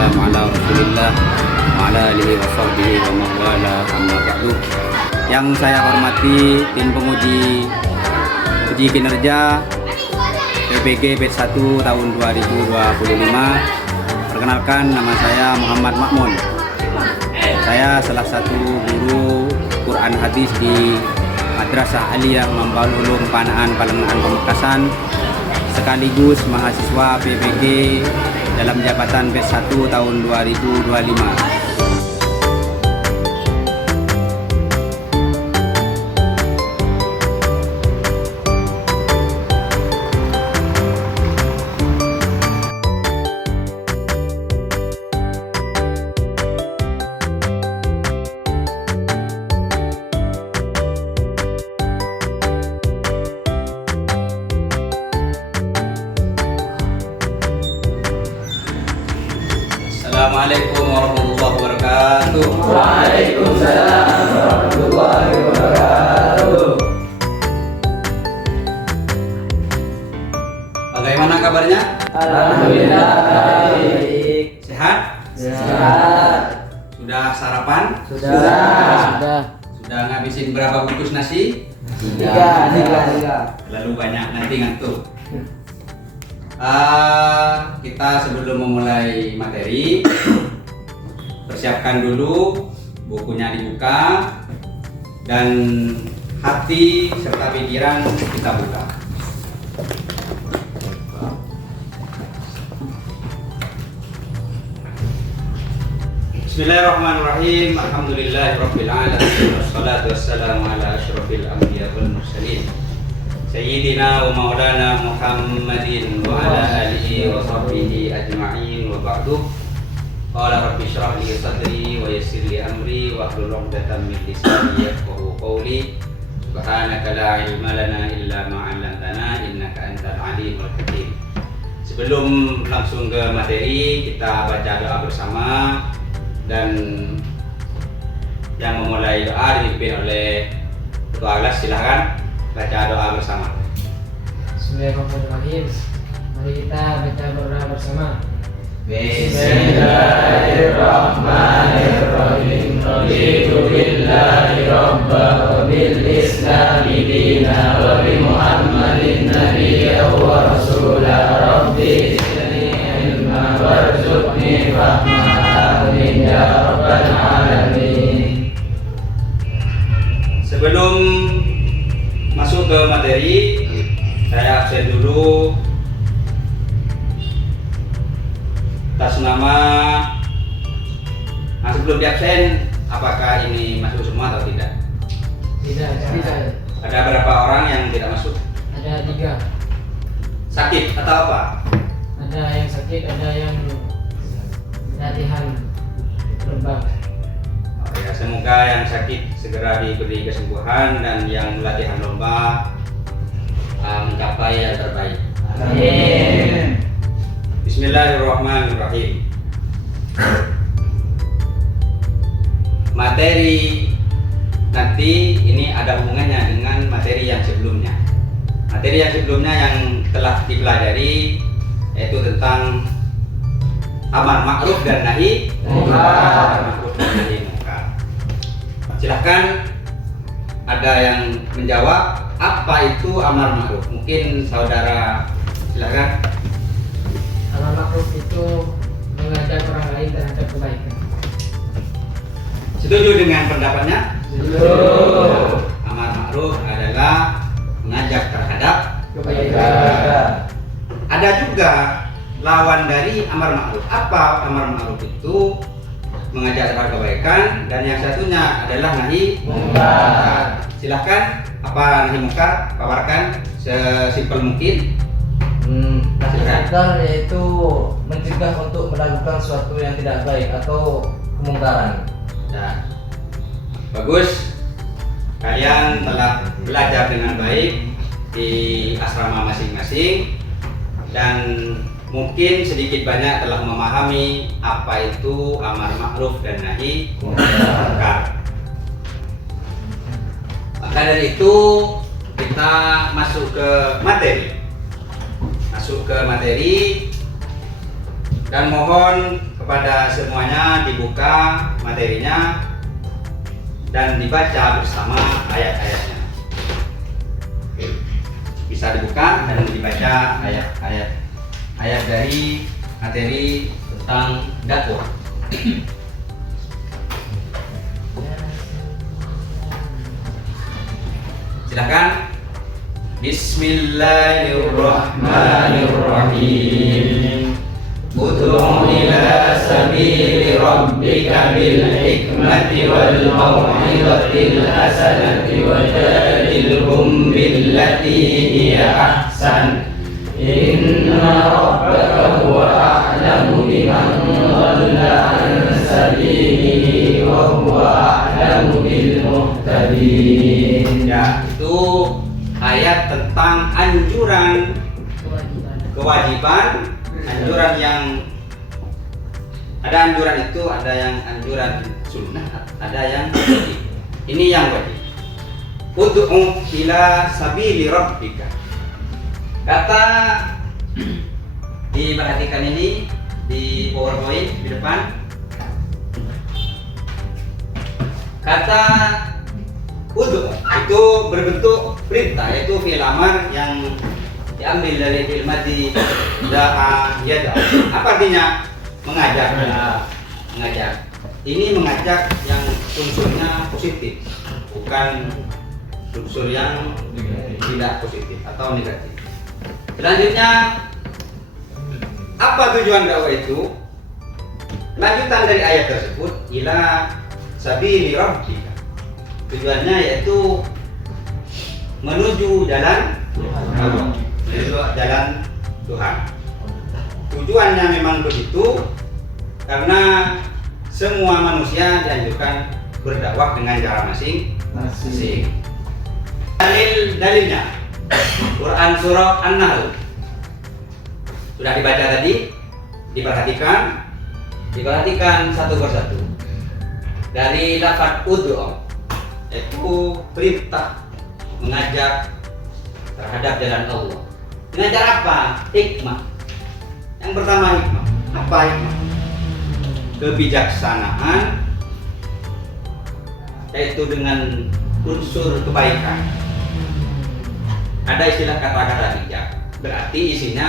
wassalamu ala Rasulillah wa ala alihi wa sahbihi wa man wala amma ba'du. Yang saya hormati tim penguji uji kinerja PPG Batch 1 tahun 2025. Perkenalkan, nama saya Muhammad Makmun. Saya salah satu guru Quran hadis di Madrasah Aliyah Mambaul Ulum Panaan Palengahan Pamekasan, sekaligus mahasiswa PPG dalam jabatan Batch 1 tahun 2025. Assalamualaikum warahmatullahi wabarakatuh. Waalaikumsalam warahmatullahi wabarakatuh. Bagaimana kabarnya? Alhamdulillah baik. Sehat? Sehat. Sudah sarapan? Sudah. Sudah ngabisin berapa bungkus nasi? Tiga. Lalu banyak nanti ngantuk. Kita sebelum memulai materi, persiapkan dulu bukunya dibuka dan hati serta pikiran kita buka. Bismillahirrahmanirrahim. Alhamdulillahirabbil alamin wassalatu wassalamu ala asyrofil anbiya wal mursalin Sayyidina wa maulana Muhammadin wa ala alihi wa sahbihi ajma'in wa ba'du. Qala rabbi shrah li sadri wa yassir li amri wa hlul 'uqdatam min lisani yafqahu qawli. Subhanaka la ilma lana illa ma 'allamtana innaka antal alimul hakim. Sebelum langsung ke materi, kita baca doa bersama, dan yang memulai doa dipimpin oleh Ketua Kelas. Silahkan baca doa bersama. Bismillahirrahmanirrahim. Mari kita baca doa bersama. Bismillahirrahmanirrahim. Raditu billahi rabban wa bil islami dinan wa bi Muhammadin nabiyyan wa rasulan. Rabbi zidni ilman warzuqni fahman. Amin ya rabbal alamin. Sebelum masuk ke materi, saya absen dulu atas nama. Nah, sebelum di absen, apakah ini masuk semua atau tidak? Tidak. Ada berapa orang yang tidak masuk? Ada 3. Sakit atau apa? Ada yang sakit, ada yang latihan lembab. Oh, ya, semoga yang sakit segera diberi kesembuhan dan yang latihan lomba mencapai yang terbaik. Amin. Bismillahirrahmanirrahim. Materi nanti ini ada hubungannya dengan materi yang sebelumnya. Materi yang sebelumnya yang telah dipelajari yaitu tentang amar ma'ruf dan nahi munkar. Silahkan ada yang menjawab apa itu amar ma'ruf. Mungkin saudara, silahkan. Amar ma'ruf itu mengajak orang lain terhadap kebaikan. Setuju dengan pendapatnya? Setuju. Amar ma'ruf adalah mengajak terhadap Kebaikan. Ada juga lawan dari amar ma'ruf. Apa amar ma'ruf itu? Mengajak terhadap kebaikan, dan yang satunya adalah nahi munkar. Silahkan, apa nahi munkar? Paparkan sesimpel mungkin. Nahi munkar yaitu mencegah untuk melakukan sesuatu yang tidak baik atau kemungkaran. Nah, bagus. Kalian telah belajar dengan baik di asrama masing-masing dan mungkin sedikit banyak telah memahami apa itu amar ma'ruf dan nahi munkar. Maka dari itu kita masuk ke materi. Dan mohon kepada semuanya dibuka materinya dan dibaca bersama ayat-ayatnya. Oke. Bisa dibuka dan dibaca ayat dari materi tentang dakwah. Silakan. Bismillahirrahmanirrahim. Ud'u ila sabili rabbika bil hikmati wal mau'izatil hasanati wajadilhum billati hiya ahsan. Inna rabbaka huwa a'lamu biman dhalla an sabilihi wa huwa a'lamu bil muhtadin. Ya, itu ayat tentang anjuran kewajiban, anjuran yang ada anjuran itu, ada yang anjuran sunnah, ada yang wajib. Ini yang wajib. Ud'u ila sabili rabbika. Kata diperhatikan ini di PowerPoint di depan. Kata ud'u itu berbentuk perintah, yaitu fi'il amar yang diambil dari fi'il madhi da'a yad'a. Apa artinya? Mengajak. Mengajak. Ini mengajak yang unsurnya positif, bukan unsur yang tidak positif atau negatif. Selanjutnya, apa tujuan dakwah itu? Lanjutan dari ayat tersebut, ila sabili rabbika. Tujuannya yaitu menuju jalan Allah, menuju jalan Tuhan. Tujuannya memang begitu karena semua manusia dianjurkan berdakwah dengan cara masing-masing. Dalilnya Quran surah An-Nahl sudah dibaca tadi, diperhatikan satu persatu. Dari lafaz ud'u yaitu perintah, mengajak terhadap jalan Allah. Mengajak apa? Hikmah. Yang pertama hikmah. Apa hikmah? Kebijaksanaan, yaitu dengan unsur kebaikan. Ada istilah kata-kata bijak, berarti isinya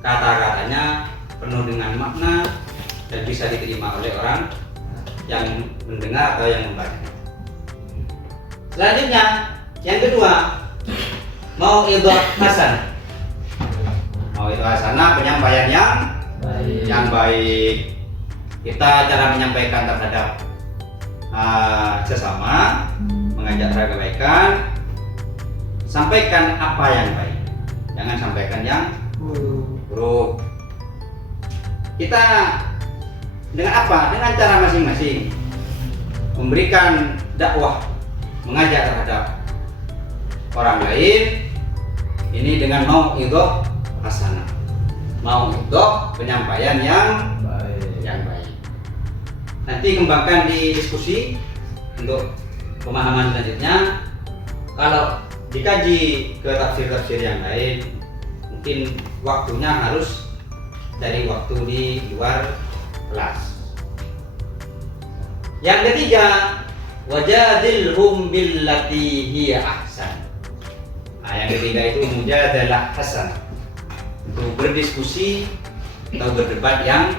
kata-katanya penuh dengan makna dan bisa diterima oleh orang yang mendengar atau yang membaca. Selanjutnya, yang kedua, mau'izah hasanah. Mau'izah hasanah, penyampaian yang baik. Kita cara menyampaikan terhadap sesama, mengajak terhadap kebaikan. Sampaikan apa yang baik, jangan sampaikan yang buruk. Kita dengan apa? Dengan cara masing-masing memberikan dakwah, mengajak terhadap orang lain ini dengan mau'izah hasanah. Mau'izah penyampaian yang baik. Nanti kembangkan di diskusi untuk pemahaman selanjutnya. Kalau dikaji ke tafsir-tafsir yang lain, mungkin waktunya harus dari waktu di luar kelas. Yang ketiga, wajadilhum billati hiya ahsan. Yang ketiga itu mujadalah hasanah, untuk berdiskusi atau berdebat yang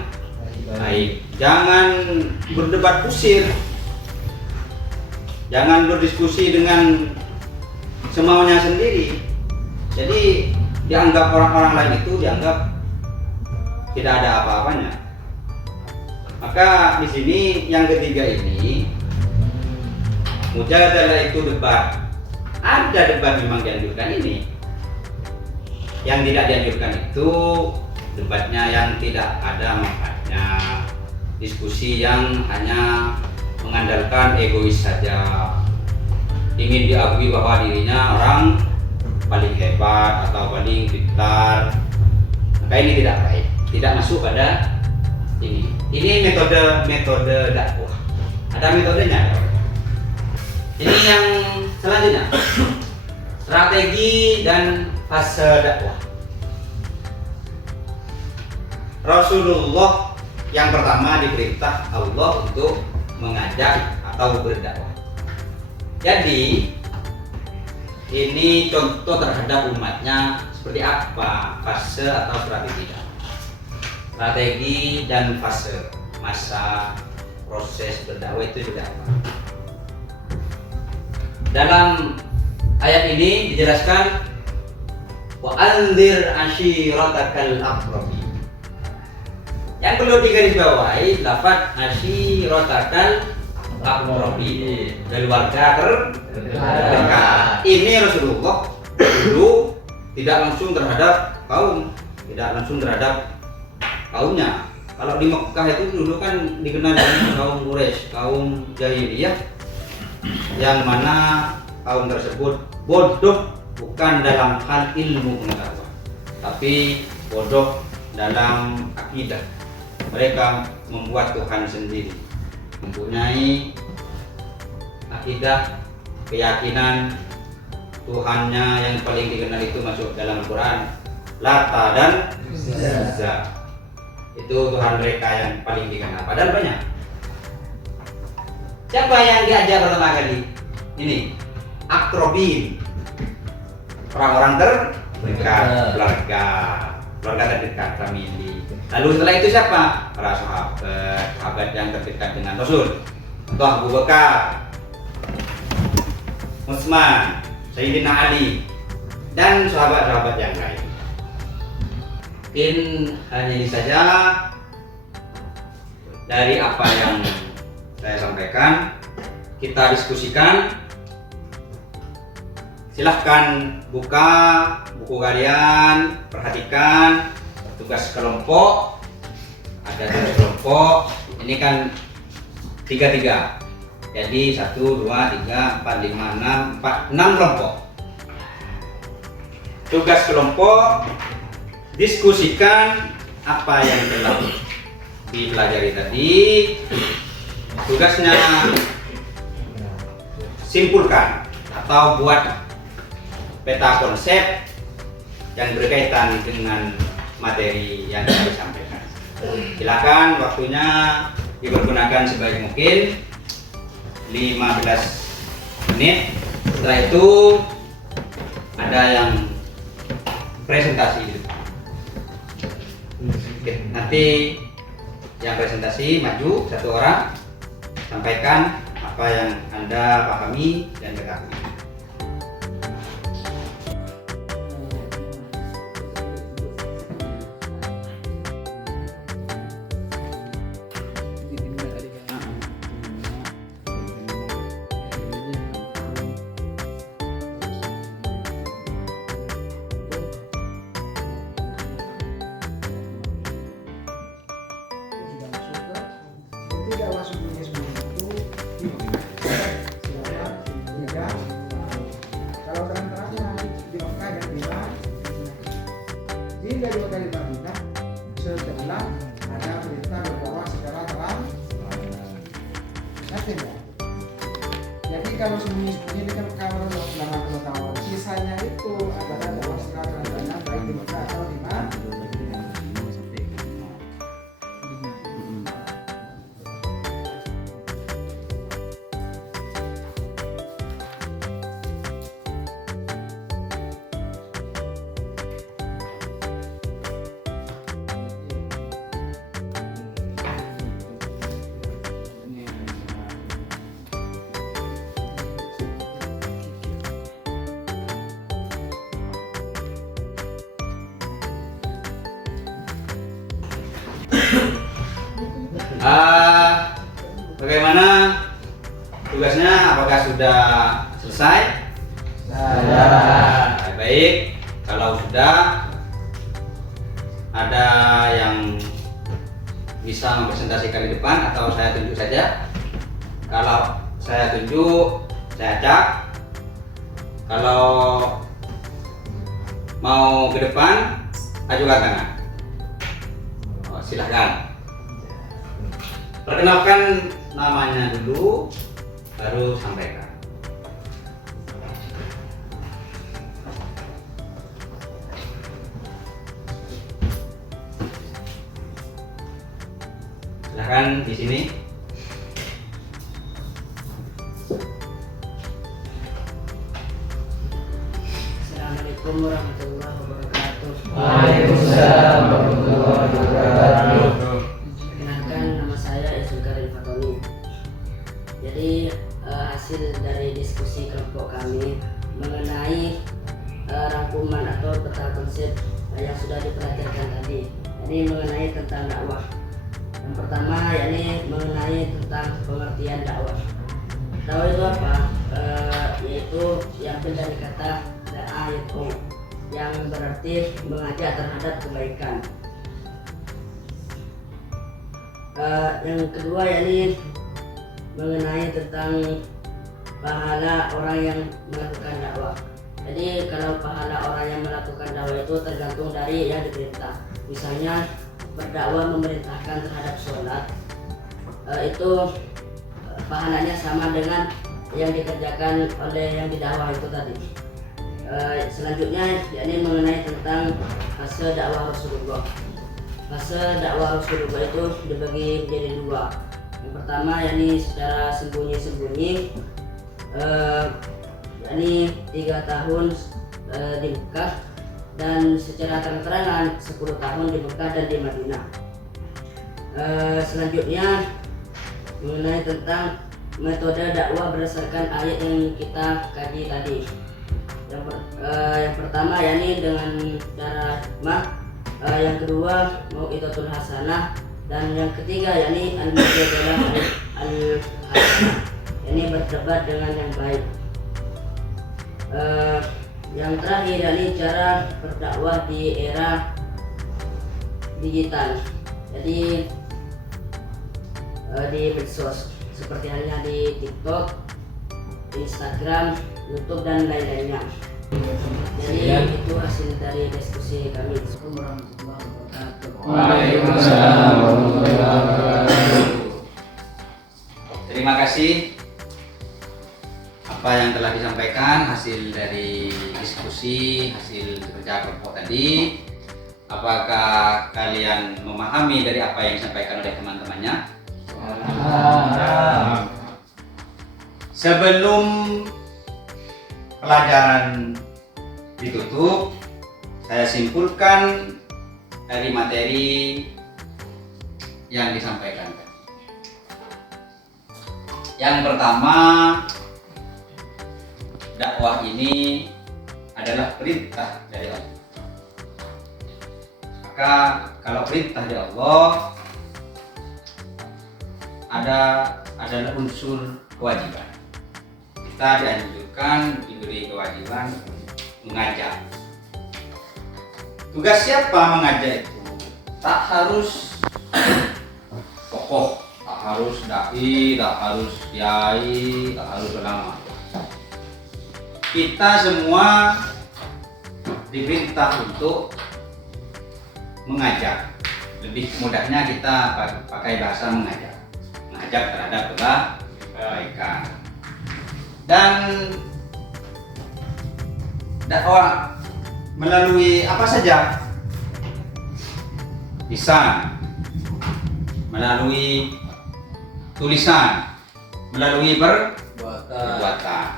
baik. Jangan berdebat kusir, jangan berdiskusi dengan semaunya sendiri. Jadi dianggap orang-orang lain itu dianggap tidak ada apa-apanya. Maka di sini yang ketiga ini, mujadalah itu debat. Ada debat memang dianjurkan ini. Yang tidak dianjurkan itu debatnya yang tidak ada manfaatnya, diskusi yang hanya mengandalkan egois saja, ingin diakui bahwa dirinya orang paling hebat atau paling pintar. Maka ini tidak baik, tidak masuk pada ini. Ini metode dakwah. Ada metodenya. Ini yang selanjutnya, strategi dan fase dakwah. Rasulullah Yang pertama diperintah Allah untuk mengajak atau berdakwah. Jadi ini contoh terhadap umatnya seperti apa fase atau strategi dan fase masa proses berdakwah itu juga apa. Dalam ayat ini dijelaskan wa anzir ashiratakal aqrabi. Yang perlu digarisbawahi lafaz ashiratakal aqrabi, keluarga terdekat. Ini Rasulullah dulu tidak langsung terhadap kaumnya. Kalau di Mekah itu dulu kan dikenal dengan kaum Quraisy, kaum jahiliyah, yang mana kaum tersebut bodoh bukan dalam hal ilmu pengetahuan, tapi bodoh dalam akidah. Mereka membuat Tuhan sendiri, mempunyai akidah, keyakinan Tuhannya yang paling dikenal itu masuk dalam Quran, Lata dan Uzza. Itu Tuhan mereka yang paling dikenal. Padahal banyak. Siapa yang diajak pertama kali? Ini akrobin, orang-orang terdekat, keluarga terdekat, famili. Lalu setelah itu siapa? Para sahabat yang terdekat dengan Rasul. Contoh Abu Bakar, Utsman, Sayyidina Ali, dan sahabat-sahabat yang lain. Mungkin hanya ini saja dari apa yang saya sampaikan. Kita diskusikan. Silahkan buka buku kalian, perhatikan tugas kelompok. Ada tugas kelompok. Ini kan 3-3. Jadi 1, 2, 3, 4, 5, 6 kelompok. Tugas kelompok, diskusikan apa yang telah dipelajari tadi. Tugasnya simpulkan atau buat peta konsep yang berkaitan dengan materi yang saya sampaikan. Silakan waktunya dipergunakan sebaik mungkin, 15 menit. Setelah itu ada yang presentasi di depan. Oke, nanti yang presentasi maju satu orang, sampaikan apa yang Anda pahami dan ketahui. Tidak masuk jenis itu silakan tiga. Kalau terang-terangnya di Mekah dan Madinah, jika di Mekah dan Madinah setelah ada perintah berdakwah secara terang. Ngerti nggak? Jadi kalau sembunyi-sembunyi ini kan kalau dalam pengetahuan, sisanya itu adalah dakwah secara terang-terangan baik di Mekah atau di Madinah. Bagaimana tugasnya? Apakah sudah selesai? Baik, kalau sudah, ada yang bisa mempresentasikan di depan atau saya tunjuk saja? Kalau saya tunjuk, saya acak. Kalau mau ke depan, ajukan tangan. Silahkan. Perkenalkan namanya dulu, baru sampaikan. Silakan di sini. Assalamualaikum warahmatullahi wabarakatuh. Waalaikumsalam warahmatullahi wabarakatuh. Perkenalkan, nama saya Isul Karim Fatoni. Jadi hasil dari diskusi kelompok kami mengenai rangkuman atau peta konsep yang sudah diperhatikan tadi. Ini mengenai tentang dakwah. Yang pertama yakni mengenai tentang pengertian dakwah. Dakwah itu apa? Yaitu yang dari kata da'ayatu, yang berarti mengajak terhadap kebaikan. Yang kedua yakni mengenai tentang pahala orang yang melakukan dakwah. Jadi kalau pahala orang yang melakukan dakwah itu tergantung dari yang diperintah. Misalnya berdakwah memerintahkan terhadap sholat, itu pahalanya sama dengan yang dikerjakan oleh yang didakwah itu tadi. Selanjutnya yakni mengenai tentang fase dakwah Rasulullah. Fase dakwah Rasulullah itu dibagi menjadi dua. Yang pertama yakni secara sembunyi-sembunyi, yakni 3 tahun di Mekah, dan secara terang-terangan 10 tahun di Mekah dan di Madinah. Selanjutnya mengenai tentang metode dakwah berdasarkan ayat yang kita kaji tadi. Yang pertama yakni dengan cara hikmah, yang kedua mau'izatul hasanah, dan yang ketiga yakni al-mujadalah al-hasanah, yakni berdebat dengan yang baik. Yang terakhir yakni cara berdakwah di era digital, jadi di medsos seperti halnya di TikTok, Instagram, YouTube dan lain-lainnya. Jadi itu hasil dari diskusi kami. Assalamualaikum warahmatullahi wabarakatuh. Waalaikumsalam warahmatullahi wabarakatuh. Terima kasih apa yang telah disampaikan, hasil dari diskusi, hasil kerja kelompok tadi. Apakah kalian memahami dari apa yang disampaikan oleh teman-temannya? Sebelum pelajaran ditutup, saya simpulkan dari materi yang disampaikan. Yang pertama, dakwah ini adalah perintah dari Allah. Maka kalau perintah dari Allah adalah unsur kewajiban. Kita dianjurkan, diberi kewajiban mengajak. Tugas siapa mengajak itu? Tak harus tokoh, tak harus dai, tak harus kiai, tak harus ulama. Kita semua diperintah untuk mengajak. Lebih mudahnya kita pakai bahasa mengajak terhadap kebaikan. Dan dakwah melalui apa saja? Lisan, melalui tulisan, melalui perbuatan.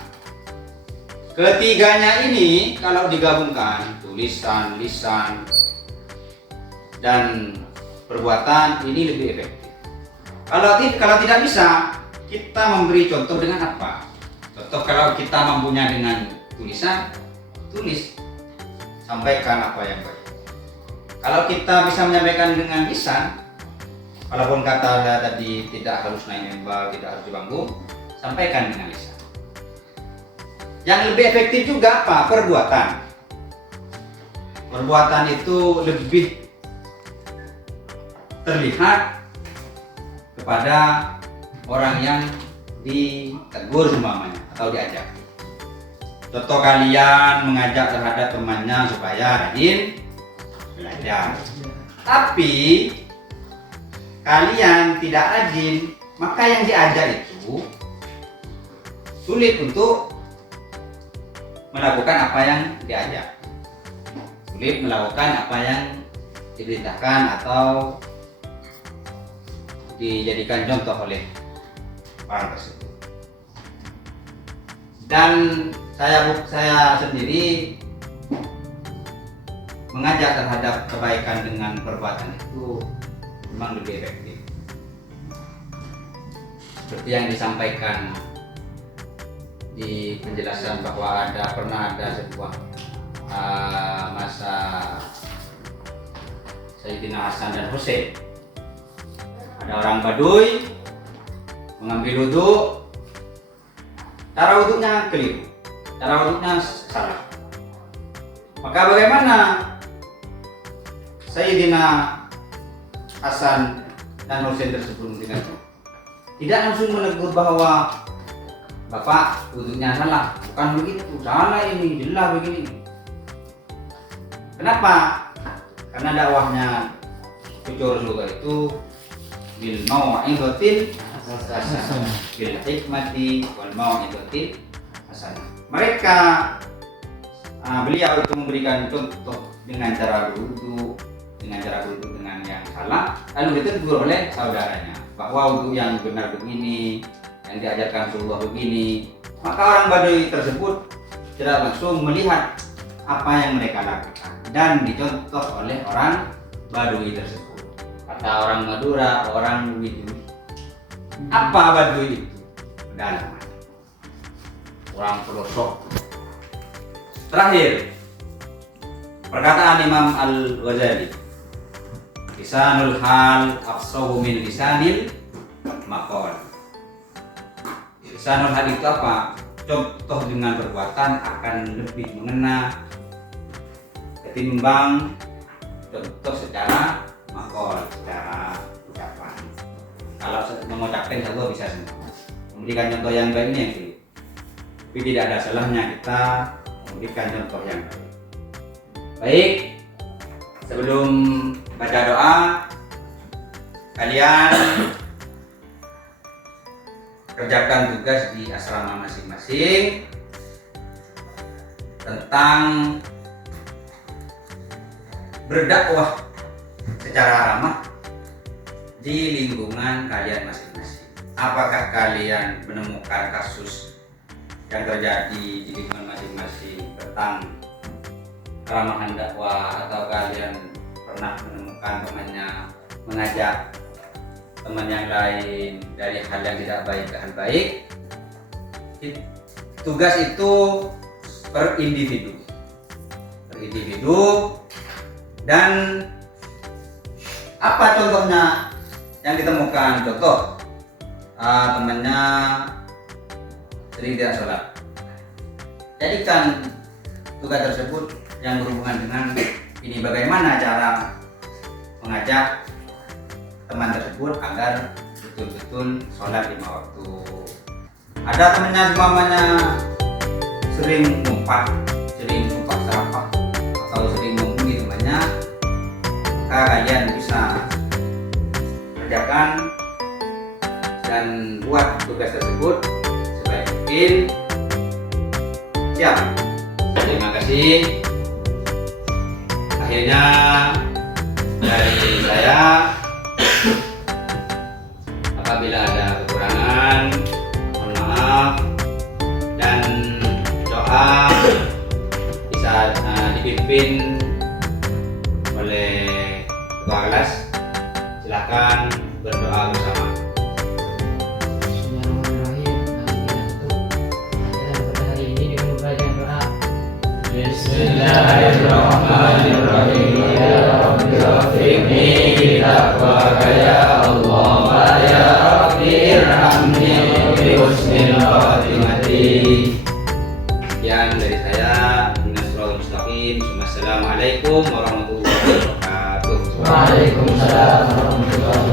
Ketiganya ini kalau digabungkan, tulisan, lisan, dan perbuatan, ini lebih efektif. Kalau tidak bisa, kita memberi contoh dengan apa? Contoh kalau kita mampunya dengan tulisan, tulis, sampaikan apa yang baik. Kalau kita bisa menyampaikan dengan lisan, walaupun kata tadi tidak harus naik mimbar, tidak harus di panggung, sampaikan dengan lisan. Yang lebih efektif juga apa? Perbuatan. Perbuatan itu lebih terlihat kepada orang yang ditegur umpamanya atau diajak. Contoh, kalian mengajak terhadap temannya supaya rajin belajar. Tapi kalian tidak rajin, maka yang diajak itu sulit untuk melakukan apa yang diajak. Sulit melakukan apa yang diperintahkan atau dijadikan contoh oleh orang tersebut. Dan saya sendiri mengajak terhadap kebaikan dengan perbuatan itu memang lebih efektif. Seperti yang disampaikan di penjelasan bahwa pernah ada sebuah masa Sayyidina Hasan dan Hussein. Ada orang Baduy mengambil wudhu, cara wudhunya keliru, cara wudhunya salah. Maka bagaimana Sayyidina Hasan dan Hussein tersebut mendengarnya? Tidak langsung menegur bahwa Bapak wudhunya salah, bukan begitu, salah ini, jelas begini. Kenapa? Karena dakwahnya cucu Rasulullah itu bil mau'izatil hasanah, bil hikmati wal mau'izatil hasanah. Mereka beliau itu memberikan contoh dengan cara wudhu dengan yang salah, lalu ditegur oleh saudaranya bahwa wudhu yang benar begini, yang diajarkan Rasulullah begini. Maka orang Baduy tersebut tidak langsung melihat apa yang mereka lakukan dan dicontoh oleh orang Baduy tersebut. Kata orang Madura, orang Widuri. Apa Baduy itu? Pedalaman, orang pelosok. Terakhir, perkataan Imam Al-Ghazali, lisanul hal afsahu min lisanil maqal. Lisanul hal itu apa? Contoh dengan perbuatan akan lebih mengena ketimbang contoh secara maqal, secara ucapan. Kalau mengucapkan Allah bisa semua. Memberikan contoh yang baik ini yang sulit. Tapi tidak ada salahnya kita memberikan contoh yang baik. Baik, sebelum baca doa, kalian kerjakan tugas di asrama masing-masing tentang berdakwah secara ramah di lingkungan kalian masing-masing. Apakah kalian menemukan kasus yang terjadi di lingkungan masing-masing tentang keramahan dakwah, atau kalian pernah menemukan temannya mengajak teman yang lain dari hal yang tidak baik ke hal baik? Tugas itu per individu, dan apa contohnya yang ditemukan? Contoh, temannya sering tidak sholat. Jadikan tugas tersebut yang berhubungan dengan ini, bagaimana cara mengajak teman tersebut agar betul-betul sholat 5 waktu. Ada temannya semuanya sering ngumpat serapah atau sering ngomong temannya, maka kalian bisa kerjakan dan buat tugas tersebut sebaik mungkin. Siap. Terima kasih. Akhirnya dari saya, apabila ada kekurangan mohon maaf, dan doa bisa dipimpin oleh ketua kelas. Silakan berdoa bersama. Bismillahirrahmanirrahim. Ya Rabbi rafiqni bitaqwaka ya Allah, wa ya Rabbi irhamni bi husnil khatimati. Sekian dari saya. Minasrul mustaqim. Assalamualaikum warahmatullahi wabarakatuh. Waalaikumsalam warahmatullahi wabarakatuh.